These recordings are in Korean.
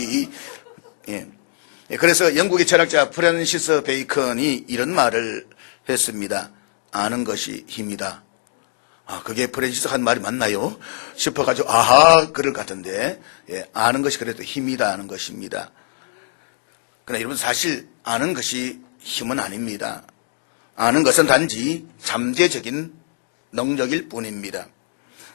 예. 그래서 영국의 철학자 프랜시스 베이컨이 이런 말을 했습니다. 아는 것이 힘이다. 그게 프랜시스 한 말이 맞나요? 싶어가지고 그럴 것 같은데, 아는 것이 그래도 힘이다 하는 것입니다. 그러나 여러분, 사실 아는 것이 힘은 아닙니다. 아는 것은 단지 잠재적인 능력일 뿐입니다.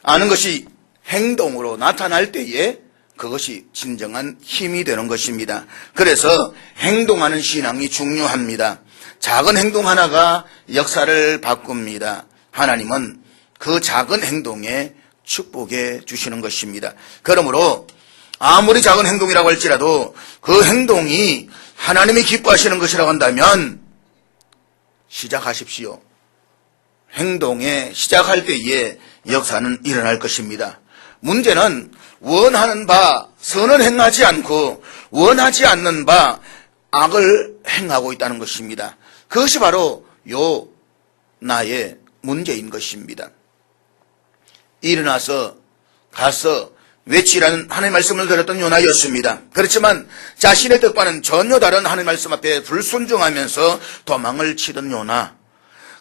아는 것이 행동으로 나타날 때에 그것이 진정한 힘이 되는 것입니다. 그래서 행동하는 신앙이 중요합니다. 작은 행동 하나가 역사를 바꿉니다. 하나님은 그 작은 행동에 축복해 주시는 것입니다. 그러므로 아무리 작은 행동이라고 할지라도 그 행동이 하나님이 기뻐하시는 것이라고 한다면 시작하십시오. 행동에 시작할 때에 역사는 일어날 것입니다. 문제는 원하는 바 선을 행하지 않고 원하지 않는 바 악을 행하고 있다는 것입니다. 그것이 바로 나의 문제인 것입니다. 일어나서 가서 외치라는 하나님의 말씀을 들었던 요나였습니다. 그렇지만 자신의 뜻과는 전혀 다른 하나님의 말씀 앞에 불순종하면서 도망을 치던 요나,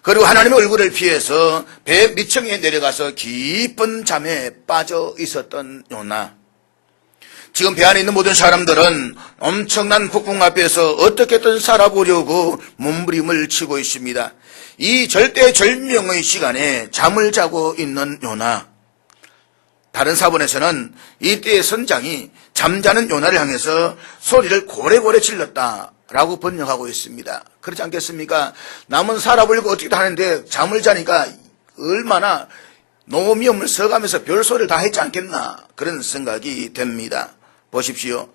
그리고 하나님의 얼굴을 피해서 배 밑층에 내려가서 깊은 잠에 빠져 있었던 요나, 지금 배 안에 있는 모든 사람들은 엄청난 폭풍 앞에서 어떻게든 살아보려고 몸부림을 치고 있습니다. 이 절대절명의 시간에 잠을 자고 있는 요나, 다른 사본에서는 이때의 선장이 잠자는 요나를 향해서 소리를 고래고래 질렀다라고 번역하고 있습니다. 그렇지 않겠습니까? 남은 살아보려고 어떻게든 하는데 잠을 자니까 얼마나 노미움을 써가면서 별소리를 다 했지 않겠나, 그런 생각이 됩니다. 보십시오.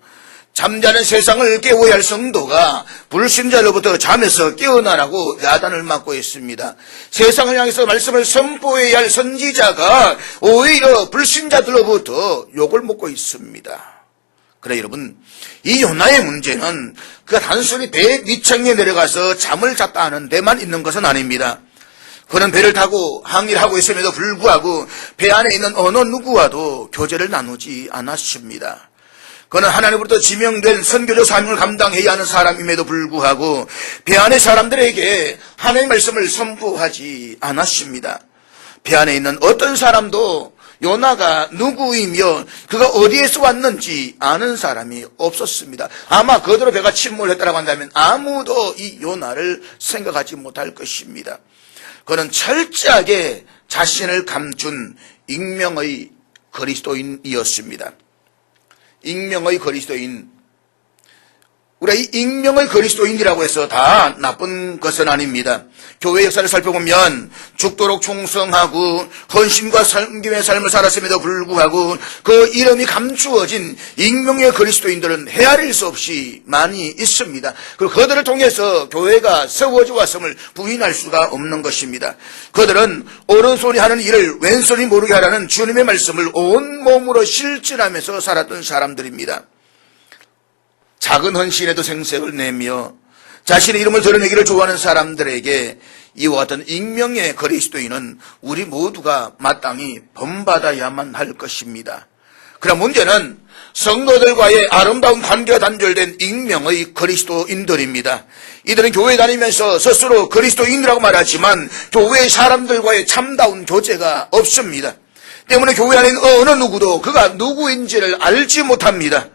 잠자는 세상을 깨워야 할 성도가 불신자로부터 잠에서 깨어나라고 야단을 맞고 있습니다. 세상을 향해서 말씀을 선포해야 할 선지자가 오히려 불신자들로부터 욕을 먹고 있습니다. 그래 여러분, 이 요나의 문제는 그가 단순히 배 밑층에 내려가서 잠을 잤다 하는 데만 있는 것은 아닙니다. 그는 배를 타고 항해를 하고 있음에도 불구하고 배 안에 있는 어느 누구와도 교제를 나누지 않았습니다. 그는 하나님으로부터 지명된 선교적 사명을 감당해야 하는 사람임에도 불구하고 배 안의 사람들에게 하나님의 말씀을 선포하지 않았습니다. 배 안에 있는 어떤 사람도 요나가 누구이며 그가 어디에서 왔는지 아는 사람이 없었습니다. 아마 그대로 배가 침몰했다고 한다면 아무도 이 요나를 생각하지 못할 것입니다. 그는 철저하게 자신을 감춘 익명의 그리스도인이었습니다. 익명의 그리스도인. 우리가 이 익명의 그리스도인이라고 해서 다 나쁜 것은 아닙니다. 교회 역사를 살펴보면 죽도록 충성하고 헌신과 섬김의 삶을 살았음에도 불구하고 그 이름이 감추어진 익명의 그리스도인들은 헤아릴 수 없이 많이 있습니다. 그리고 그들을 통해서 교회가 세워져 왔음을 부인할 수가 없는 것입니다. 그들은 오른손이 하는 일을 왼손이 모르게 하라는 주님의 말씀을 온몸으로 실천하면서 살았던 사람들입니다. 작은 헌신에도 생색을 내며 자신의 이름을 드러내기를 좋아하는 사람들에게 이와 같은 익명의 그리스도인은 우리 모두가 마땅히 본받아야만 할 것입니다. 그러나 문제는 성도들과의 아름다운 관계가 단절된 익명의 그리스도인들입니다. 이들은 교회 다니면서 스스로 그리스도인이라고 말하지만 교회의 사람들과의 참다운 교제가 없습니다. 때문에 교회 안에 있는 어느 누구도 그가 누구인지를 알지 못합니다.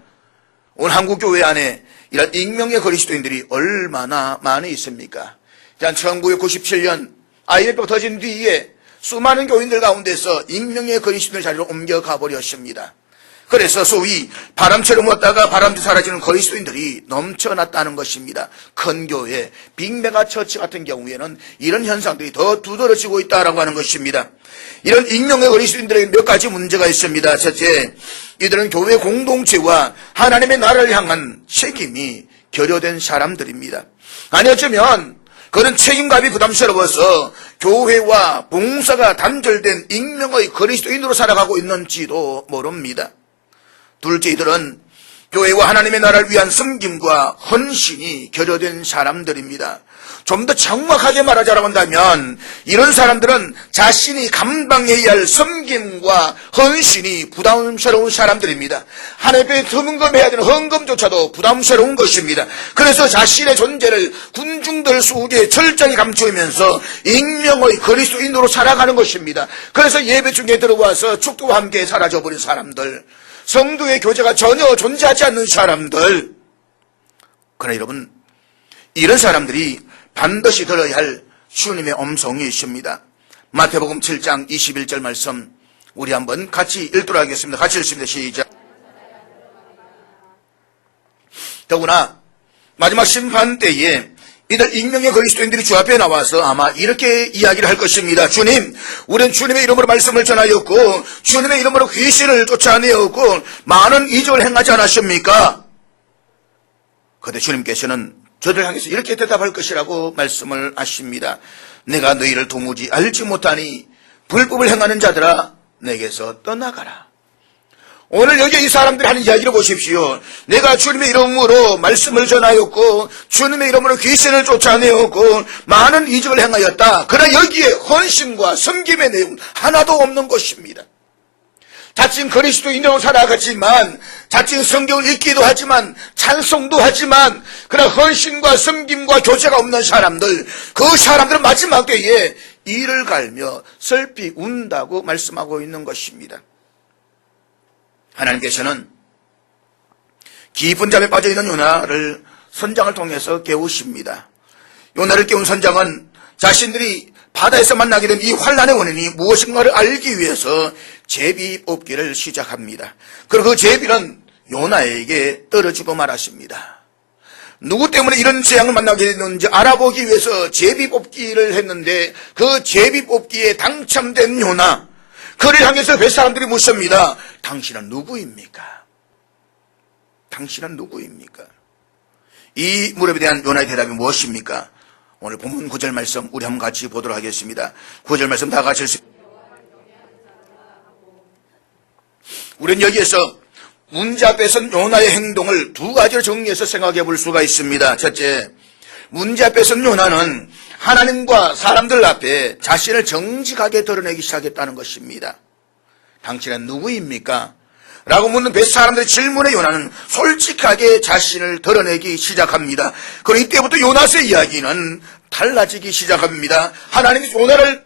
오늘 한국교회 안에 이런 익명의 그리스도인들이 얼마나 많이 있습니까? 1997년 IMF가 터진 뒤에 수많은 교인들 가운데서 익명의 그리스도인의 자리로 옮겨가 버렸습니다. 그래서 소위 바람처럼 왔다가 바람도 사라지는 그리스도인들이 넘쳐났다는 것입니다. 큰 교회, 빅메가 처치 같은 경우에는 이런 현상들이 더 두드러지고 있다라고 하는 것입니다. 이런 익명의 그리스도인들에게 몇 가지 문제가 있습니다. 첫째, 이들은 교회 공동체와 하나님의 나라를 향한 책임이 결여된 사람들입니다. 아니 어쩌면 그런 책임감이 부담스러워서 교회와 봉사가 단절된 익명의 그리스도인으로 살아가고 있는지도 모릅니다. 둘째, 이들은 교회와 하나님의 나라를 위한 섬김과 헌신이 결여된 사람들입니다. 좀 더 정확하게 말하자라고 한다면 이런 사람들은 자신이 감당해야 할 섬김과 헌신이 부담스러운 사람들입니다. 하나님 앞에 헌금해야 되는 헌금조차도 부담스러운 것입니다. 그래서 자신의 존재를 군중들 속에 철저히 감추면서 익명의 그리스도인으로 살아가는 것입니다. 그래서 예배 중에 들어와서 축도와 함께 사라져버린 사람들, 성도의 교제가 전혀 존재하지 않는 사람들. 그러나 여러분, 이런 사람들이 반드시 들어야 할 주님의 음성이 있습니다. 마태복음 7장 21절 말씀 우리 한번 같이 읽도록 하겠습니다. 같이 읽습니다. 시작. 더구나 마지막 심판 때에 이들 익명의 그리스도인들이 주 앞에 나와서 아마 이렇게 이야기를 할 것입니다. 주님, 우리는 주님의 이름으로 말씀을 전하였고 주님의 이름으로 귀신을 쫓아내었고 많은 이적을 행하지 않았습니까? 그런데 주님께서는 저들 향해서 이렇게 대답할 것이라고 말씀을 하십니다. 내가 너희를 도무지 알지 못하니 불법을 행하는 자들아 내게서 떠나가라. 오늘 여기 이 사람들이 하는 이야기를 보십시오. 내가 주님의 이름으로 말씀을 전하였고 주님의 이름으로 귀신을 쫓아내었고 많은 이적을 행하였다. 그러나 여기에 헌신과 섬김의 내용 하나도 없는 것입니다. 자칭 그리스도인으로 살아가지만 자칭 성경을 읽기도 하지만 찬송도 하지만 그러나 헌신과 섬김과 교제가 없는 사람들, 그 사람들은 마지막 때에 이를 갈며 슬피 운다고 말씀하고 있는 것입니다. 하나님께서는 깊은 잠에 빠져있는 요나를 선장을 통해서 깨우십니다. 요나를 깨운 선장은 자신들이 바다에서 만나게 된 이 환란의 원인이 무엇인가를 알기 위해서 제비 뽑기를 시작합니다. 그리고 그 제비는 요나에게 떨어지고 말았습니다. 누구 때문에 이런 재앙을 만나게 됐는지 알아보기 위해서 제비 뽑기를 했는데 그 제비 뽑기에 당첨된 요나, 그를 향해서 뱃사람들이 묻습니다. 당신은 누구입니까? 당신은 누구입니까? 이 물음에 대한 요나의 대답이 무엇입니까? 오늘 본문 9절 말씀 우리 한번 같이 보도록 하겠습니다. 9절 말씀 다 같이 읽습니다. 우리는 여기에서 문제 앞에 선 요나의 행동을 두 가지로 정리해서 생각해 볼 수가 있습니다. 첫째, 문제 앞에 선 요나는 하나님과 사람들 앞에 자신을 정직하게 드러내기 시작했다는 것입니다. 당신은 누구입니까? 라고 묻는 뱃사람들의 질문에 요나는 솔직하게 자신을 드러내기 시작합니다. 그리고 이때부터 요나스의 이야기는 달라지기 시작합니다. 하나님이 요나를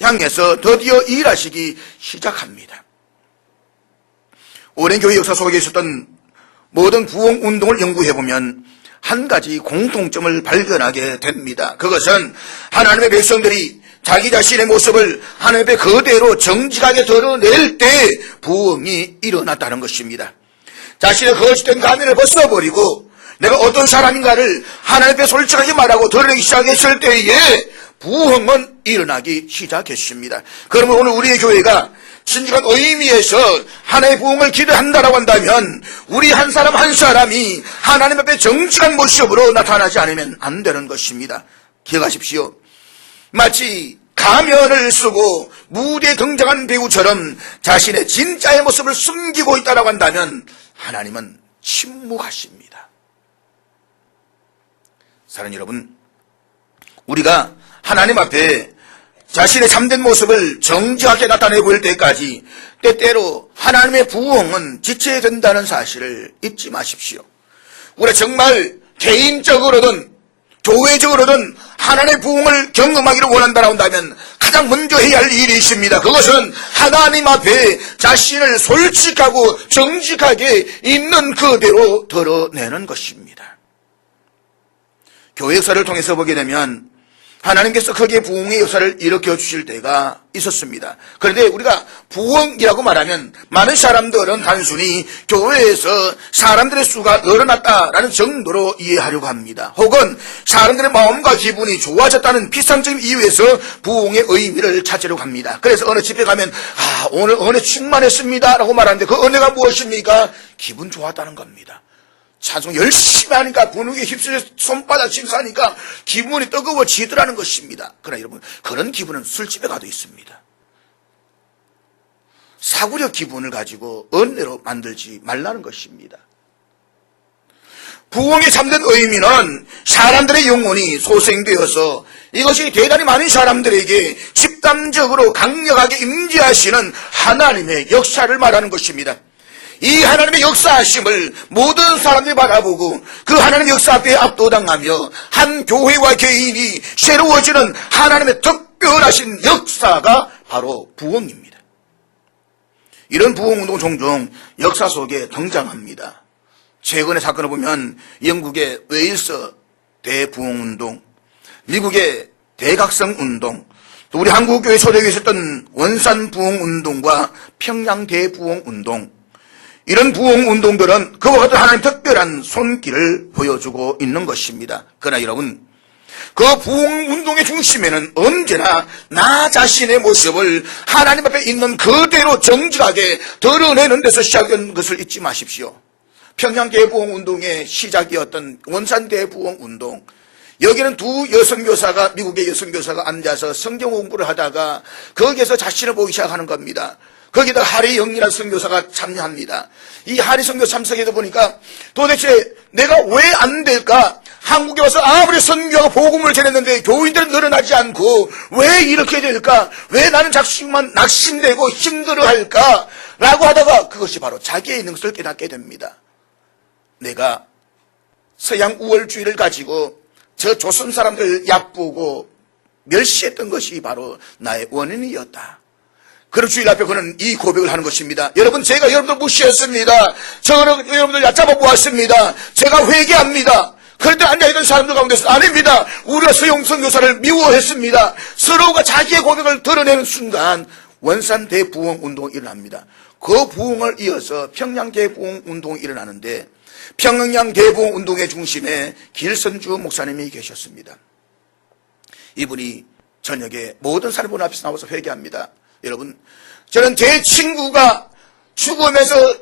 향해서 드디어 일하시기 시작합니다. 오랜 교회 역사 속에 있었던 모든 부흥 운동을 연구해보면 한 가지 공통점을 발견하게 됩니다. 그것은 하나님의 백성들이 자기 자신의 모습을 하나님 앞에 그대로 정직하게 드러낼 때 부흥이 일어났다는 것입니다. 자신의 거짓된 가면을 벗어버리고 내가 어떤 사람인가를 하나님 앞에 솔직하게 말하고 드러내기 시작했을 때에 부흥은 일어나기 시작했습니다. 그러면 오늘 우리의 교회가 진정한 의미에서 하나님의 부흥을 기대한다라고 한다면 우리 한 사람 한 사람이 하나님 앞에 정직한 모습으로 나타나지 않으면 안 되는 것입니다. 기억하십시오. 마치 가면을 쓰고 무대에 등장한 배우처럼 자신의 진짜의 모습을 숨기고 있다고 한다면 하나님은 침묵하십니다. 사랑하는 여러분, 우리가 하나님 앞에 자신의 참된 모습을 정직하게 나타내 보일 때까지 때때로 하나님의 부흥은 지체된다는 사실을 잊지 마십시오. 우리가 정말 개인적으로든 교회적으로든 하나님의 부흥을 경험하기를 원한다고 한다면 가장 먼저 해야 할 일이 있습니다. 그것은 하나님 앞에 자신을 솔직하고 정직하게 있는 그대로 드러내는 것입니다. 교회 역사를 통해서 보게 되면 하나님께서 크게 부흥의 역사를 일으켜 주실 때가 있었습니다. 그런데 우리가 부흥이라고 말하면 많은 사람들은 단순히 교회에서 사람들의 수가 늘어났다라는 정도로 이해하려고 합니다. 혹은 사람들의 마음과 기분이 좋아졌다는 비상적인 이유에서 부흥의 의미를 찾으려고 합니다. 그래서 어느 집에 가면 오늘 은혜 충만했습니다 라고 말하는데 그 은혜가 무엇입니까? 기분 좋았다는 겁니다. 찬송 열심히 하니까 분위기에 휩쓸려 손바닥 심사하니까 기분이 뜨거워지더라는 것입니다. 그러나 여러분, 그런 기분은 술집에 가도 있습니다. 사구려 기분을 가지고 은혜로 만들지 말라는 것입니다. 부흥의 참된 의미는 사람들의 영혼이 소생되어서 이것이 대단히 많은 사람들에게 집단적으로 강력하게 임재하시는 하나님의 역사를 말하는 것입니다. 이 하나님의 역사하심을 모든 사람들이 바라보고 그 하나님의 역사 앞에 압도당하며 한 교회와 개인이 새로워지는 하나님의 특별하신 역사가 바로 부흥입니다. 이런 부흥운동 종종 역사 속에 등장합니다. 최근의 사건을 보면 영국의 웨일스 대부흥운동, 미국의 대각성운동, 또 우리 한국교회 초대교회에 있었던 원산부흥운동과 평양대부흥운동, 이런 부흥운동들은 그와 같은 하나님 특별한 손길을 보여주고 있는 것입니다. 그러나 여러분, 그 부흥운동의 중심에는 언제나 나 자신의 모습을 하나님 앞에 있는 그대로 정직하게 드러내는 데서 시작된 것을 잊지 마십시오. 평양대부흥운동의 시작이었던 원산대부흥운동, 여기는 두 여성교사가, 미국의 여성교사가 앉아서 성경 공부를 하다가 거기에서 자신을 보기 시작하는 겁니다. 거기다 하리 영리라는 선교사가 참여합니다. 이 하리 선교 참석해서 보니까 도대체 내가 왜 안 될까? 한국에 와서 아무리 선교하고 복음을 전했는데 교인들은 늘어나지 않고 왜 이렇게 될까? 왜 나는 자식만 낙심되고 힘들어할까? 라고 하다가 그것이 바로 자기에 있는 것을 깨닫게 됩니다. 내가 서양 우월주의를 가지고 저 조선 사람들 얕보고 멸시했던 것이 바로 나의 원인이었다. 그런 주일 앞에 그는 이 고백을 하는 것입니다. 여러분, 제가 여러분들 무시했습니다. 저는 여러분들 얕잡아 보았습니다. 제가 회개합니다. 그런데 앉아있던 사람들 가운데서 아닙니다. 우리가 서용 선교사를 미워했습니다. 서로가 자기의 고백을 드러내는 순간 원산 대부흥운동이 일어납니다. 그 부흥을 이어서 평양 대부흥운동이 일어나는데 평양 대부흥운동의 중심에 길선주 목사님이 계셨습니다. 이분이 저녁에 모든 사람들 앞에서 나와서 회개합니다. 여러분, 저는 제 친구가 죽으면서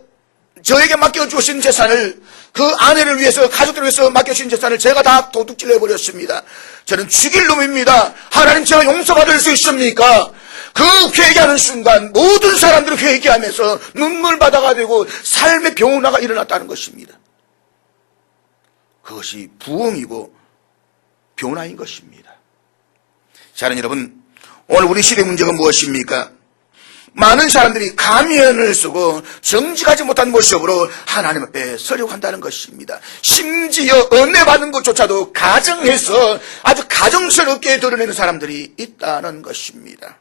저에게 맡겨주신 재산을, 그 아내를 위해서, 가족들을 위해서 맡겨주신 재산을 제가 다 도둑질 해버렸습니다. 저는 죽일 놈입니다. 하나님, 제가 용서받을 수 있습니까? 그 회개하는 순간 모든 사람들이 회개하면서 눈물바다가 되고 삶의 변화가 일어났다는 것입니다. 그것이 부흥이고 변화인 것입니다. 자, 여러분, 오늘 우리 시대의 문제가 무엇입니까? 많은 사람들이 가면을 쓰고 정직하지 못한 모습으로 하나님 앞에 서려고 한다는 것입니다. 심지어 은혜 받은 것조차도 가정에서 아주 가정스럽게 드러내는 사람들이 있다는 것입니다.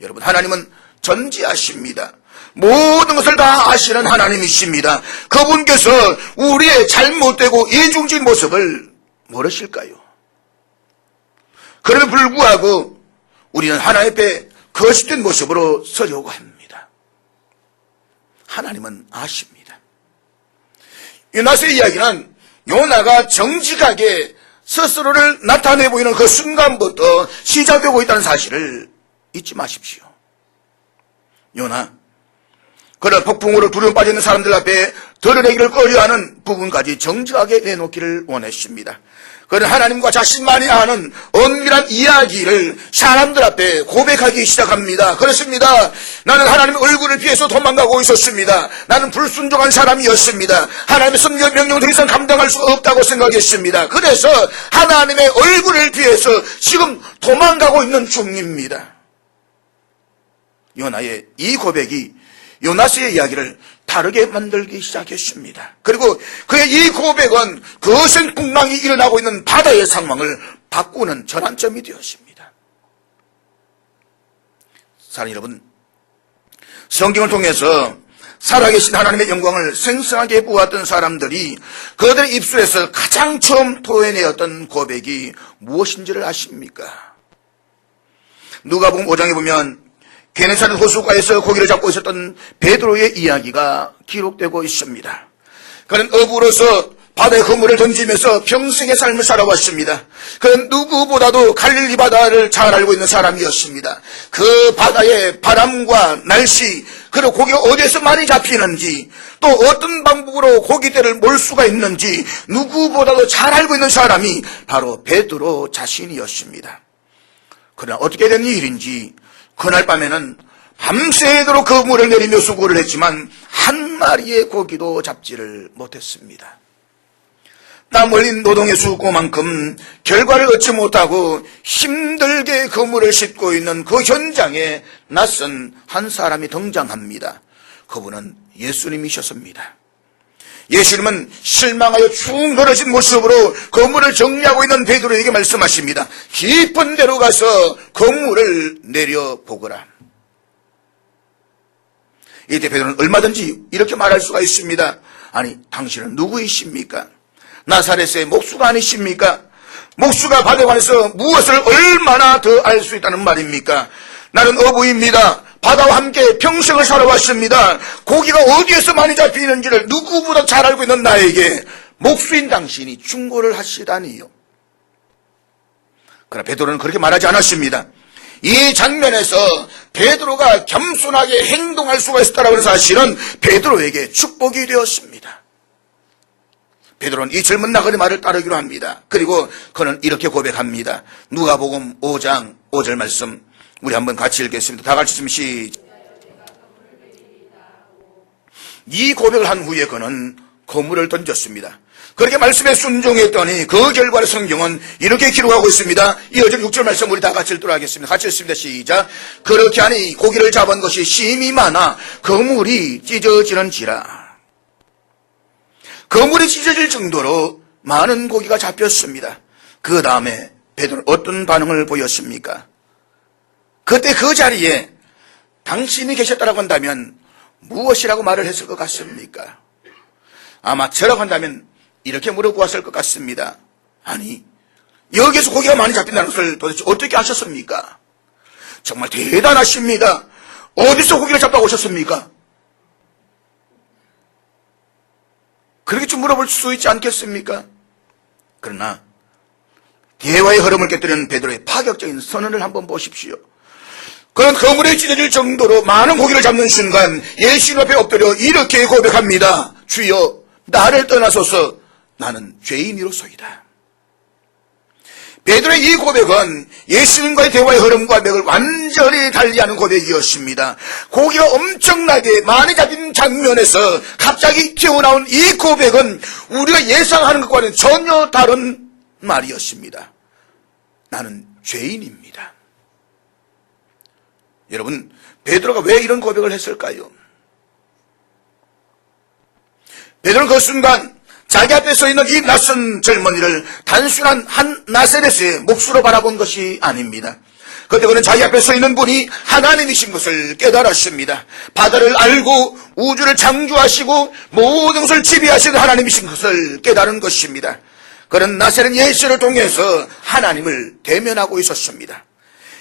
여러분, 하나님은 전지하십니다. 모든 것을 다 아시는 하나님이십니다. 그분께서 우리의 잘못되고 이중적인 모습을 모르실까요? 그럼에도 불구하고 우리는 하나님 앞에 거짓된 모습으로 서려고 합니다. 하나님은 아십니다. 요나서의 이야기는 요나가 정직하게 스스로를 나타내 보이는 그 순간부터 시작되고 있다는 사실을 잊지 마십시오. 요나, 그런 폭풍으로 두려움 빠져 있는 사람들 앞에 드러내기를 꺼려하는 부분까지 정직하게 내놓기를 원했습니다. 그는 하나님과 자신만이 아는 은밀한 이야기를 사람들 앞에 고백하기 시작합니다. 그렇습니다. 나는 하나님의 얼굴을 피해서 도망가고 있었습니다. 나는 불순종한 사람이었습니다. 하나님의 선교 명령을 더 이상 감당할 수 없다고 생각했습니다. 그래서 하나님의 얼굴을 피해서 지금 도망가고 있는 중입니다. 요나의 이 고백이 요나스의 이야기를 다르게 만들기 시작했습니다. 그리고 그의 이 고백은 거센풍랑이 일어나고 있는 바다의 상황을 바꾸는 전환점이 되었습니다. 사랑하는 여러분, 성경을 통해서 살아계신 하나님의 영광을 생생하게 보았던 사람들이 그들의 입술에서 가장 처음 토해내었던 고백이 무엇인지를 아십니까? 누가복음 5장에 보면 게네사렛 호숫가에서 고기를 잡고 있었던 베드로의 이야기가 기록되고 있습니다. 그는 어부로서 바다에 그물을 던지면서 평생의 삶을 살아왔습니다. 그는 누구보다도 갈릴리 바다를 잘 알고 있는 사람이었습니다. 그 바다의 바람과 날씨, 그리고 고기가 어디에서 많이 잡히는지, 또 어떤 방법으로 고기들을 몰 수가 있는지 누구보다도 잘 알고 있는 사람이 바로 베드로 자신이었습니다. 그러나 어떻게 된 일인지 그날 밤에는 밤새도록 그 물을 내리며 수고를 했지만 한 마리의 고기도 잡지를 못했습니다. 땀 흘린 노동의 수고만큼 결과를 얻지 못하고 힘들게 그물을 싣고 있는 그 현장에 낯선 한 사람이 등장합니다. 그분은 예수님이셨습니다. 예수님은 실망하여 축 늘어진 모습으로 그물을 정리하고 있는 베드로에게 말씀하십니다. 깊은 데로 가서 그물을 내려보거라. 이때 베드로는 얼마든지 이렇게 말할 수가 있습니다. 아니, 당신은 누구이십니까? 나사렛의 목수가 아니십니까? 목수가 바다에 관해서 무엇을 얼마나 더 알 수 있다는 말입니까? 나는 어부입니다. 바다와 함께 평생을 살아왔습니다. 고기가 어디에서 많이 잡히는지를 누구보다 잘 알고 있는 나에게 목수인 당신이 충고를 하시다니요. 그러나 베드로는 그렇게 말하지 않았습니다. 이 장면에서 베드로가 겸손하게 행동할 수가 있었다는 사실은 베드로에게 축복이 되었습니다. 베드로는 이 젊은 나그네 말을 따르기로 합니다. 그리고 그는 이렇게 고백합니다. 누가복음 5장 5절 말씀 우리 한번 같이 읽겠습니다. 다 같이 좀 시작. 이 고백을 한 후에 그는 그물을 던졌습니다. 그렇게 말씀에 순종했더니 그 결과를 성경은 이렇게 기록하고 있습니다. 이어진 6절 말씀 우리 다 같이 읽도록 하겠습니다. 같이 읽습니다. 시작. 그렇게 하니 고기를 잡은 것이 심히 많아 그물이 찢어지는지라. 그물이 찢어질 정도로 많은 고기가 잡혔습니다. 그 다음에 베드로는 어떤 반응을 보였습니까? 그때 그 자리에 당신이 계셨다고 한다면 무엇이라고 말을 했을 것 같습니까? 아마 저라고 한다면 이렇게 물어보았을 것 같습니다. 아니, 여기에서 고기가 많이 잡힌다는 것을 도대체 어떻게 아셨습니까? 정말 대단하십니다. 어디서 고기를 잡다가 오셨습니까? 그렇게 좀 물어볼 수 있지 않겠습니까? 그러나 대화의 흐름을 깨뜨리는 베드로의 파격적인 선언을 한번 보십시오. 그는 그물에 찢어질 정도로 많은 고기를 잡는 순간 예수님 앞에 엎드려 이렇게 고백합니다. 주여, 나를 떠나소서. 나는 죄인이로소이다. 베드로의 이 고백은 예수님과의 대화의 흐름과 맥을 완전히 달리하는 고백이었습니다. 고기가 엄청나게 많이 잡힌 장면에서 갑자기 튀어나온 이 고백은 우리가 예상하는 것과는 전혀 다른 말이었습니다. 나는 죄인입니다. 여러분, 베드로가 왜 이런 고백을 했을까요? 베드로는 그 순간 자기 앞에 서 있는 이 낯선 젊은이를 단순한 한 나사렛의 목수로 바라본 것이 아닙니다. 그때 그는 자기 앞에 서 있는 분이 하나님이신 것을 깨달았습니다. 바다를 알고 우주를 창조하시고 모든 것을 지배하시는 하나님이신 것을 깨달은 것입니다. 그는 나사렛 예수를 통해서 하나님을 대면하고 있었습니다.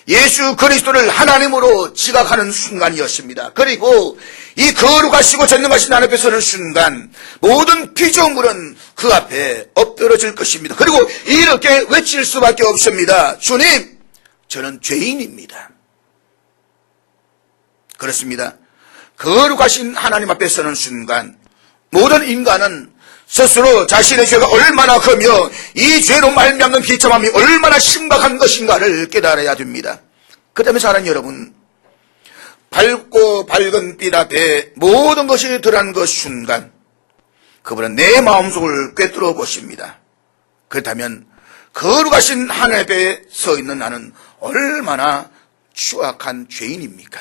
예수 그리스도를 하나님으로 지각하는 순간이었습니다. 그리고 이 거룩하시고 전능하신 하나님 앞에 서는 순간 모든 피조물은 그 앞에 엎드러질 것입니다. 그리고 이렇게 외칠 수밖에 없습니다. 주님, 저는 죄인입니다. 그렇습니다. 거룩하신 하나님 앞에 서는 순간 모든 인간은 스스로 자신의 죄가 얼마나 크며 이 죄로 말미암는 비참함이 얼마나 심각한 것인가를 깨달아야 됩니다. 그 다음에 사랑하는 여러분, 밝고 밝은 빛 앞에 모든 것이 드러난 그 순간 그분은 내 마음속을 꿰뚫어 보십니다. 그렇다면 거룩하신 하나님 앞에 서 있는 나는 얼마나 추악한 죄인입니까?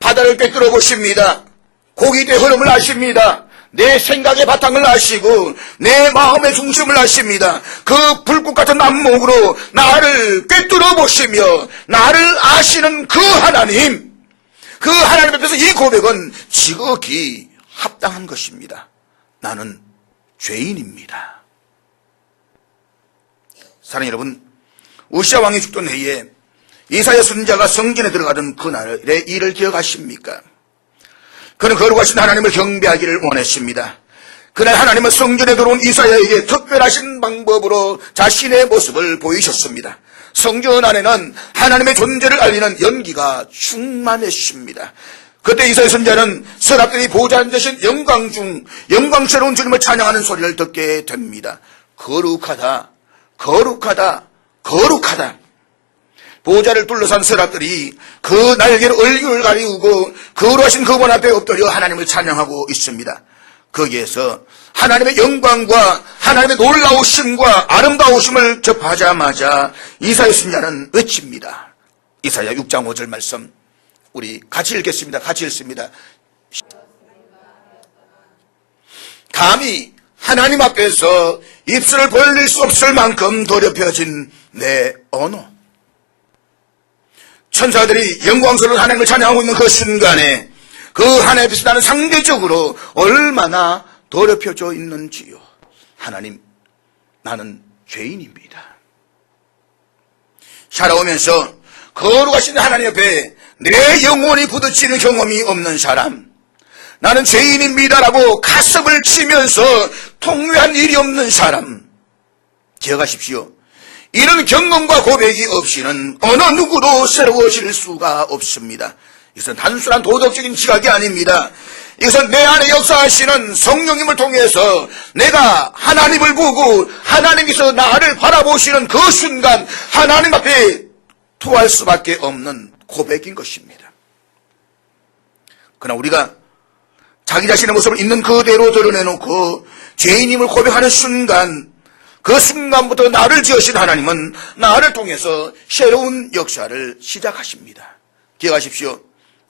바다를 꿰뚫어 보십니다. 고기의 흐름을 아십니다. 내 생각의 바탕을 아시고 내 마음의 중심을 아십니다. 그 불꽃 같은 안목으로 나를 꿰뚫어 보시며 나를 아시는 그 하나님, 그 하나님 앞에서 이 고백은 지극히 합당한 것입니다. 나는 죄인입니다. 사랑하는 여러분, 우시아 왕이 죽던 해에 이사야 선지자가 성전에 들어가던 그날의 일을 기억하십니까? 그는 거룩하신 하나님을 경배하기를 원했습니다. 그날 하나님은 성전에 들어온 이사야에게 특별하신 방법으로 자신의 모습을 보이셨습니다. 성전 안에는 하나님의 존재를 알리는 연기가 충만했습니다. 그때 이사야 선지자는 서랍들이 보좌 앉으신 영광 중 영광스러운 주님을 찬양하는 소리를 듣게 됩니다. 거룩하다, 거룩하다, 거룩하다. 보좌를 둘러싼 서랍들이 그 날개로 얼굴을 가리우고 거룩하신 그분 앞에 엎드려 하나님을 찬양하고 있습니다. 거기에서 하나님의 영광과 하나님의 놀라우심과 아름다우심을 접하자마자 이사야 선지자는 외칩니다. 이사야 6장 5절 말씀 우리 같이 읽겠습니다. 같이 읽습니다. 감히 하나님 앞에서 입술을 벌릴 수 없을 만큼 더럽혀진 내 언어. 천사들이 영광스러운 하나님을 찬양하고 있는 그 순간에 그 하나님 앞에서 나는 상대적으로 얼마나 더럽혀져 있는지요. 하나님, 나는 죄인입니다. 살아오면서 거룩하신 하나님 앞에 내 영혼이 부딪히는 경험이 없는 사람, 나는 죄인입니다라고 가슴을 치면서 통회한 일이 없는 사람, 기억하십시오. 이런 경험과 고백이 없이는 어느 누구도 새로워질 수가 없습니다. 이것은 단순한 도덕적인 지각이 아닙니다. 이것은 내 안에 역사하시는 성령님을 통해서 내가 하나님을 보고 하나님께서 나를 바라보시는 그 순간 하나님 앞에 토할 수밖에 없는 고백인 것입니다. 그러나 우리가 자기 자신의 모습을 있는 그대로 드러내놓고 죄인임을 고백하는 순간, 그 순간부터 나를 지으신 하나님은 나를 통해서 새로운 역사를 시작하십니다. 기억하십시오.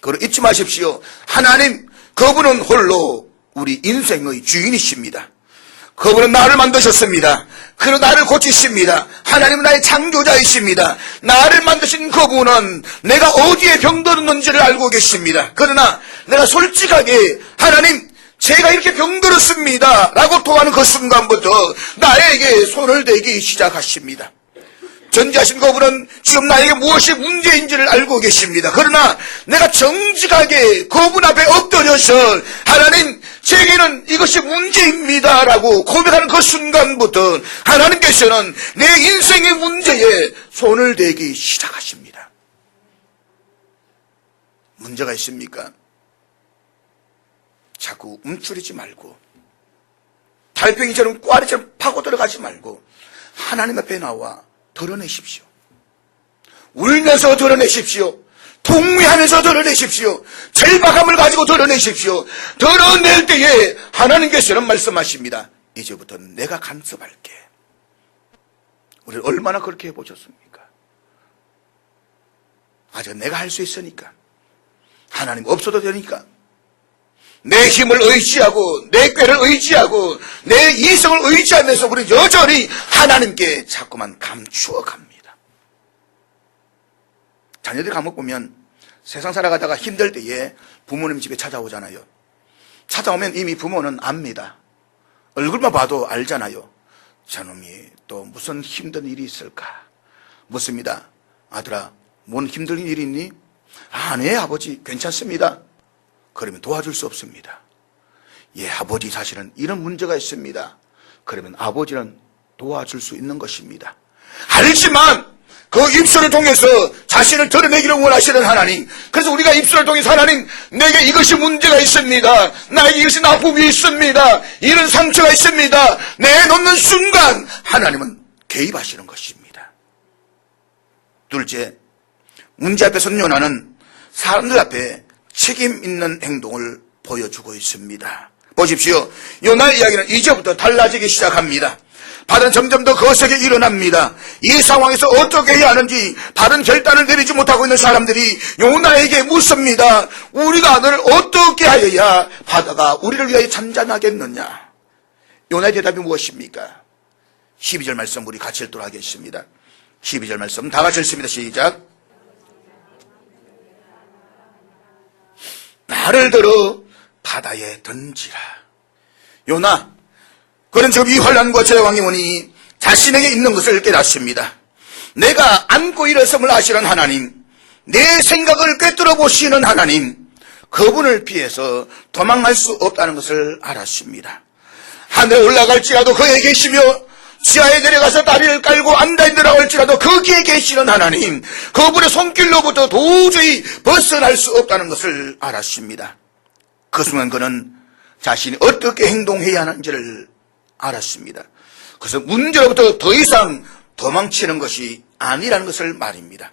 그걸 잊지 마십시오. 하나님, 그분은 홀로 우리 인생의 주인이십니다. 그분은 나를 만드셨습니다. 그리고 나를 고치십니다. 하나님은 나의 창조자이십니다. 나를 만드신 그분은 내가 어디에 병들었는지를 알고 계십니다. 그러나 내가 솔직하게 하나님, 제가 이렇게 병들었습니다 라고 토하는 그 순간부터 나에게 손을 대기 시작하십니다. 전지하신 그분은 지금 나에게 무엇이 문제인지를 알고 계십니다. 그러나 내가 정직하게 그분 앞에 엎드려서 하나님, 제게는 이것이 문제입니다 라고 고백하는 그 순간부터 하나님께서는 내 인생의 문제에 손을 대기 시작하십니다. 문제가 있습니까? 자꾸 움츠리지 말고 달팽이처럼 꽈리처럼 파고 들어가지 말고 하나님 앞에 나와 드러내십시오. 울면서 드러내십시오. 통회하면서 드러내십시오. 절박함을 가지고 드러내십시오. 드러낼 때에 하나님께서는 말씀하십니다. 이제부터는 내가 간섭할게. 우리 얼마나 그렇게 해보셨습니까? 아직 내가 할 수 있으니까, 하나님 없어도 되니까, 내 힘을 의지하고 내 꾀를 의지하고 내 이성을 의지하면서 우리 여전히 하나님께 자꾸만 감추어 갑니다. 자녀들이 감옥 보면 세상 살아가다가 힘들 때에 부모님 집에 찾아오잖아요. 찾아오면 이미 부모는 압니다. 얼굴만 봐도 알잖아요. 저놈이 또 무슨 힘든 일이 있을까 묻습니다. 아들아, 뭔 힘든 일이 있니? 네 아버지 괜찮습니다. 그러면 도와줄 수 없습니다. 예, 아버지 사실은 이런 문제가 있습니다. 그러면 아버지는 도와줄 수 있는 것입니다. 알지만 그 입술을 통해서 자신을 드러내기를 원하시는 하나님, 그래서 우리가 입술을 통해서 하나님, 내게 이것이 문제가 있습니다. 나에게 이것이 나쁨이 있습니다. 이런 상처가 있습니다. 내놓는 순간 하나님은 개입하시는 것입니다. 둘째, 문제 앞에 선 요나는 사람들 앞에 책임 있는 행동을 보여주고 있습니다. 보십시오. 요나의 이야기는 이제부터 달라지기 시작합니다. 바다는 점점 더 거세게 일어납니다. 이 상황에서 어떻게 해야 하는지 바른 결단을 내리지 못하고 있는 사람들이 요나에게 묻습니다. 우리가 너를 어떻게 하여야 바다가 우리를 위하여 잔잔하겠느냐? 요나의 대답이 무엇입니까? 12절 말씀 우리 같이 읽도록 하겠습니다. 12절 말씀 다 같이 읽습니다. 시작. 나를 들어 바다에 던지라. 요나, 그는 지금 이 환난과 재앙이 오니 자신에게 있는 것을 깨닫습니다. 내가 안고 일어섬을 아시는 하나님, 내 생각을 꿰뚫어 보시는 하나님, 그분을 피해서 도망할 수 없다는 것을 알았습니다. 하늘에 올라갈지라도 거기에 계시며 지하에 내려가서 다리를 깔고 앉아있느라 할지라도 거기에 계시는 하나님, 그분의 손길로부터 도저히 벗어날 수 없다는 것을 알았습니다. 그 순간 그는 자신이 어떻게 행동해야 하는지를 알았습니다. 그래서 문제로부터 더 이상 도망치는 것이 아니라는 것을 말입니다.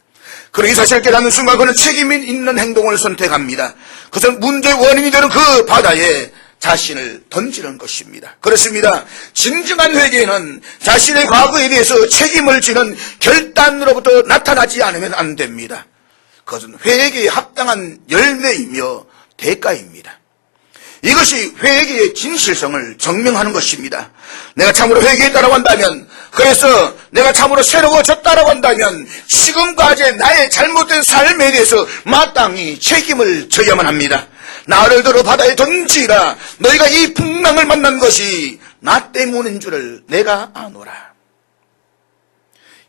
그리고 이 사실을 깨닫는 순간 그는 책임 있는 행동을 선택합니다. 그것은 문제의 원인이 되는 그 바다에 자신을 던지는 것입니다. 그렇습니다. 진정한 회개는 자신의 과거에 대해서 책임을 지는 결단으로부터 나타나지 않으면 안 됩니다. 그것은 회개에 합당한 열매이며 대가입니다. 이것이 회개의 진실성을 증명하는 것입니다. 내가 참으로 회개했다라고 한다면, 그래서 내가 참으로 새로워졌다라고 한다면 지금까지의 나의 잘못된 삶에 대해서 마땅히 책임을 져야만 합니다. 나를 들어 바다에 던지라. 너희가 이 풍랑을 만난 것이 나 때문인 줄을 내가 아노라.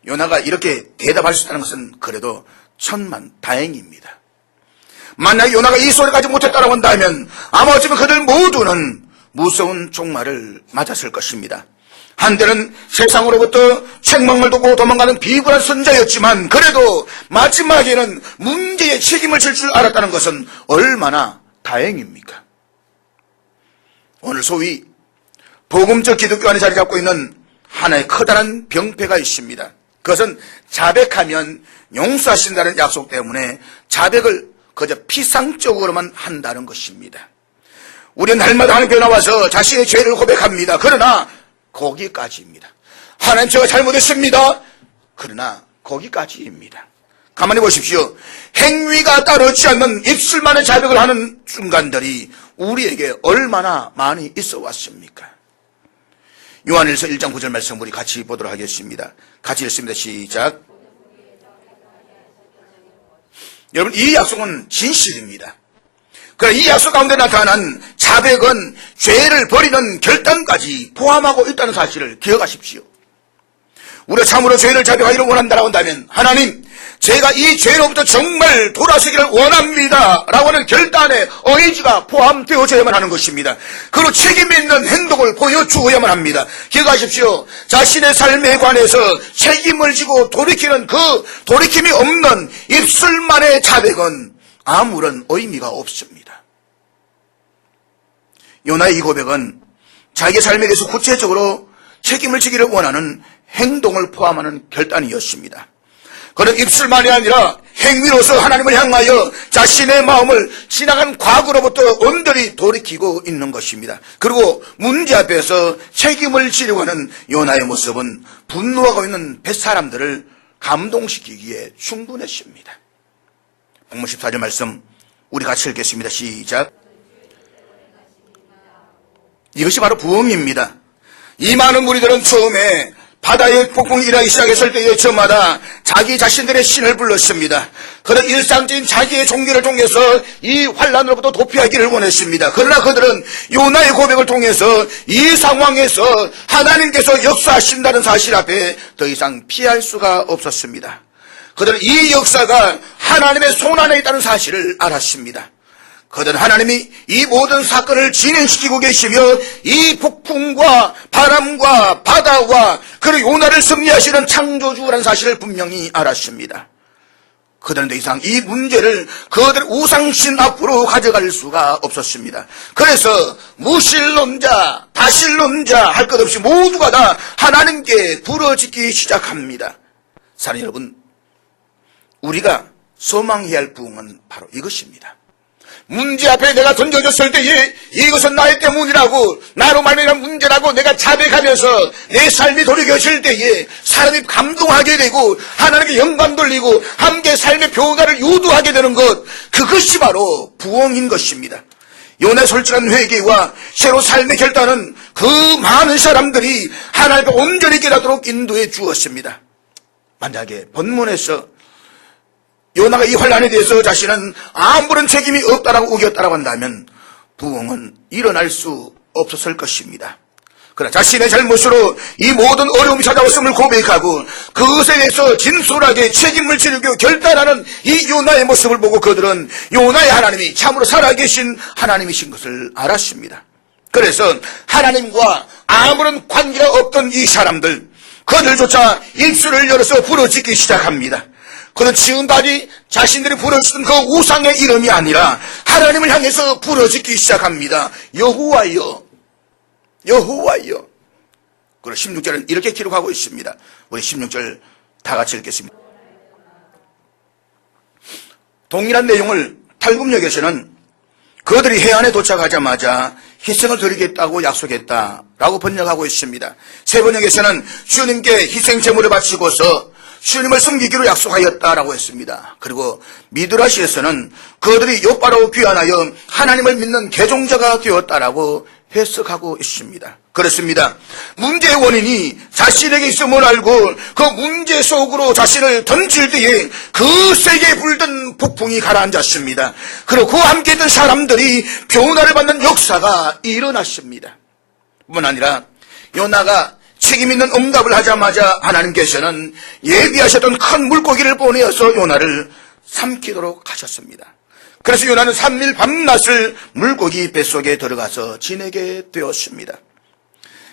요나가 이렇게 대답할 수 있다는 것은 그래도 천만 다행입니다. 만약 요나가 이 소리까지 못했다고 한다면 아마 어쩌면 그들 모두는 무서운 종말을 맞았을 것입니다. 한때는 세상으로부터 책망을 두고 도망가는 비굴한 선자였지만 그래도 마지막에는 문제의 책임을 질 줄 알았다는 것은 얼마나 다행입니까? 오늘 소위 복음적 기독교 안에 자리 잡고 있는 하나의 커다란 병폐가 있습니다. 그것은 자백하면 용서하신다는 약속 때문에 자백을 그저 피상적으로만 한다는 것입니다. 우리는 날마다 하나님께 나와서 자신의 죄를 고백합니다. 그러나 거기까지입니다. 하나님, 제가 잘못했습니다. 그러나 거기까지입니다. 가만히 보십시오. 행위가 따르지 않는 입술만의 자백을 하는 순간들이 우리에게 얼마나 많이 있어 왔습니까? 요한일서 1장 9절 말씀 우리 같이 보도록 하겠습니다. 같이 읽습니다. 시작. 여러분, 이 약속은 진실입니다. 그러나 이 약속 가운데 나타난 자백은 죄를 버리는 결단까지 포함하고 있다는 사실을 기억하십시오. 우리가 참으로 죄를 자백하기를 원한다고 한다면, 하나님, 제가 이 죄로부터 정말 돌아서기를 원합니다 라고 하는 결단의 의지가 포함되어져야만 하는 것입니다. 그리고 책임 있는 행동을 보여주어야만 합니다. 기억하십시오. 자신의 삶에 관해서 책임을 지고 돌이키는 그 돌이킴이 없는 입술만의 자백은 아무런 의미가 없습니다. 요나의 이 고백은 자기의 삶에 대해서 구체적으로 책임을 지기를 원하는 행동을 포함하는 결단이었습니다. 그는 입술만이 아니라 행위로서 하나님을 향하여 자신의 마음을 지나간 과거로부터 온전히 돌이키고 있는 것입니다. 그리고 문제 앞에서 책임을 지려고 하는 요나의 모습은 분노하고 있는 뱃사람들을 감동시키기에 충분했습니다. 본문 14절 말씀 우리 같이 읽겠습니다. 시작. 이것이 바로 부흥입니다. 이 많은 무리들은 처음에 바다의 폭풍이 일하기 시작했을 때에 저마다 자기 자신들의 신을 불렀습니다. 그는 일상적인 자기의 종교를 통해서 이 환란으로부터 도피하기를 원했습니다. 그러나 그들은 요나의 고백을 통해서 이 상황에서 하나님께서 역사하신다는 사실 앞에 더 이상 피할 수가 없었습니다. 그들은 이 역사가 하나님의 손 안에 있다는 사실을 알았습니다. 그들은 하나님이 이 모든 사건을 진행시키고 계시며 이 폭풍과 바람과 바다와 그리고 요나를 승리하시는 창조주라는 사실을 분명히 알았습니다. 그들은 더 이상 이 문제를 그들의 우상신 앞으로 가져갈 수가 없었습니다. 그래서 무신론자, 다신론자 할 것 없이 모두가 다 하나님께 부러지기 시작합니다. 사랑하는 여러분, 우리가 소망해야 할 부흥은 바로 이것입니다. 문제 앞에 내가 던져졌을 때에 이것은 나의 때문이라고, 나로 말미암은 문제라고 내가 자백하면서 내 삶이 돌이켜질 때에 사람이 감동하게 되고 하나님께 영광 돌리고 함께 삶의 변화를 유도하게 되는 것, 그것이 바로 부흥인 것입니다. 요나의 솔직한 회개와 새로 삶의 결단은 그 많은 사람들이 하나님께 온전히 깨닫도록 인도해 주었습니다. 만약에 본문에서 요나가 이 환란에 대해서 자신은 아무런 책임이 없다라고 우겼다라고 한다면 부흥은 일어날 수 없었을 것입니다. 그러나 자신의 잘못으로 이 모든 어려움이 찾아왔음을 고백하고 그것에 대해서 진솔하게 책임을 지르고 결단하는 이 요나의 모습을 보고 그들은 요나의 하나님이 참으로 살아계신 하나님이신 것을 알았습니다. 그래서 하나님과 아무런 관계가 없던 이 사람들, 그들조차 입술을 열어서 부르짖기 시작합니다. 그는 지금까지 자신들이 부르짖던 그 우상의 이름이 아니라 하나님을 향해서 부르짖기 시작합니다. 여호와여, 여호와여. 그리고 16절은 이렇게 기록하고 있습니다. 우리 16절 다 같이 읽겠습니다. 동일한 내용을 탈굽역에서는 그들이 해안에 도착하자마자 희생을 드리겠다고 약속했다라고 번역하고 있습니다. 새 번역에서는 주님께 희생 제물을 바치고서 주님을 섬기기로 약속하였다라고 했습니다. 그리고 미드라시에서는 그들이 요바로 귀환하여 하나님을 믿는 개종자가 되었다라고 해석하고 있습니다. 그렇습니다. 문제의 원인이 자신에게 있음을 알고 그 문제 속으로 자신을 던질 때에 그 세계에 불던 폭풍이 가라앉았습니다. 그리고 그와 함께 있던 사람들이 변화를 받는 역사가 일어났습니다. 뿐만 아니라 요나가 책임 있는 응답을 하자마자 하나님께서는 예비하셨던 큰 물고기를 보내어서 요나를 삼키도록 하셨습니다. 그래서 요나는 3일 밤낮을 물고기 뱃속에 들어가서 지내게 되었습니다.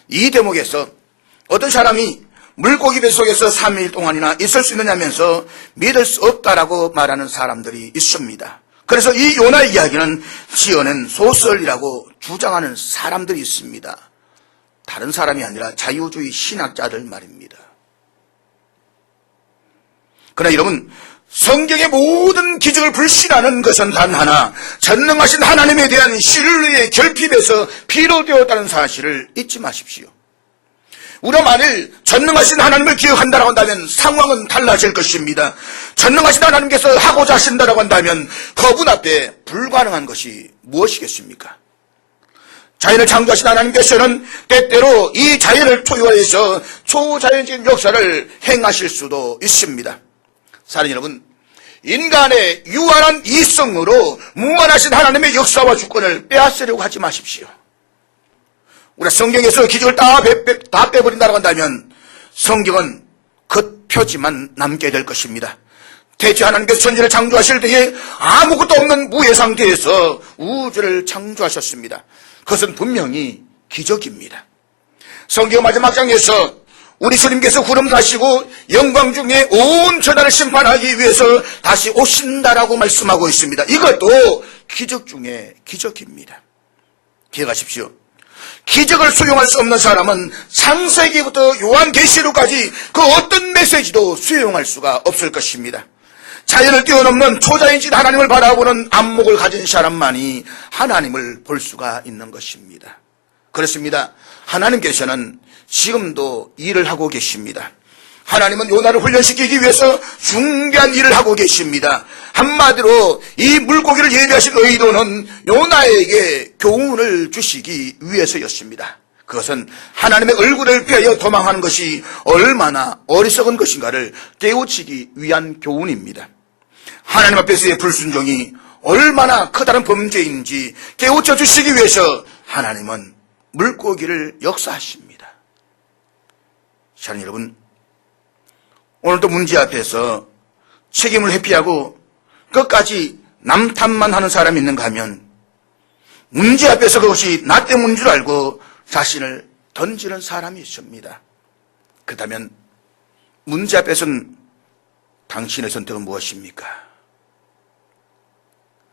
이 대목에서 어떤 사람이 물고기 뱃속에서 3일 동안이나 있을 수 있느냐면서 믿을 수 없다라고 말하는 사람들이 있습니다. 그래서 이 요나 이야기는 지어낸 소설이라고 주장하는 사람들이 있습니다. 다른 사람이 아니라 자유주의 신학자들 말입니다. 그러나 여러분, 성경의 모든 기적을 불신하는 것은 단 하나, 전능하신 하나님에 대한 신뢰의 결핍에서 비롯되었다는 사실을 잊지 마십시오. 우리가 만일 전능하신 하나님을 기억한다고 한다면 상황은 달라질 것입니다. 전능하신 하나님께서 하고자 하신다고 한다면 그분 앞에 불가능한 것이 무엇이겠습니까? 자연을 창조하신 하나님께서는 때때로 이 자연을 초유하여서 초자연적인 역사를 행하실 수도 있습니다. 사랑 여러분, 인간의 유한한 이성으로 무한하신 하나님의 역사와 주권을 빼앗으려고 하지 마십시오. 우리가 성경에서 기적을 다 빼버린다고 한다면 성경은 겉표지만 남게 될 것입니다. 대체 하나님께서 천지를 창조하실 때에 아무것도 없는 무의 상태에서 우주를 창조하셨습니다. 그것은 분명히 기적입니다. 성경 마지막 장에서 우리 주님께서 구름 타시고 영광 중에 온 천하를 심판하기 위해서 다시 오신다라고 말씀하고 있습니다. 이것도 기적 중에 기적입니다. 기억하십시오. 기적을 수용할 수 없는 사람은 창세기부터 요한계시록까지 그 어떤 메시지도 수용할 수가 없을 것입니다. 자연을 뛰어넘는 초자연진 하나님을 바라보는 안목을 가진 사람만이 하나님을 볼 수가 있는 것입니다. 그렇습니다. 하나님께서는 지금도 일을 하고 계십니다. 하나님은 요나를 훈련시키기 위해서 중대한 일을 하고 계십니다. 한마디로 이 물고기를 예비하신 의도는 요나에게 교훈을 주시기 위해서였습니다. 그것은 하나님의 얼굴을 피하여 도망하는 것이 얼마나 어리석은 것인가를 깨우치기 위한 교훈입니다. 하나님 앞에서의 불순종이 얼마나 커다란 범죄인지 깨우쳐 주시기 위해서 하나님은 물고기를 역사하십니다. 사랑하는 여러분, 오늘도 문제 앞에서 책임을 회피하고 끝까지 남 탓만 하는 사람이 있는가 하면 문제 앞에서 그것이 나 때문인 줄 알고 자신을 던지는 사람이 있습니다. 그렇다면 문제 앞에서는 당신의 선택은 무엇입니까?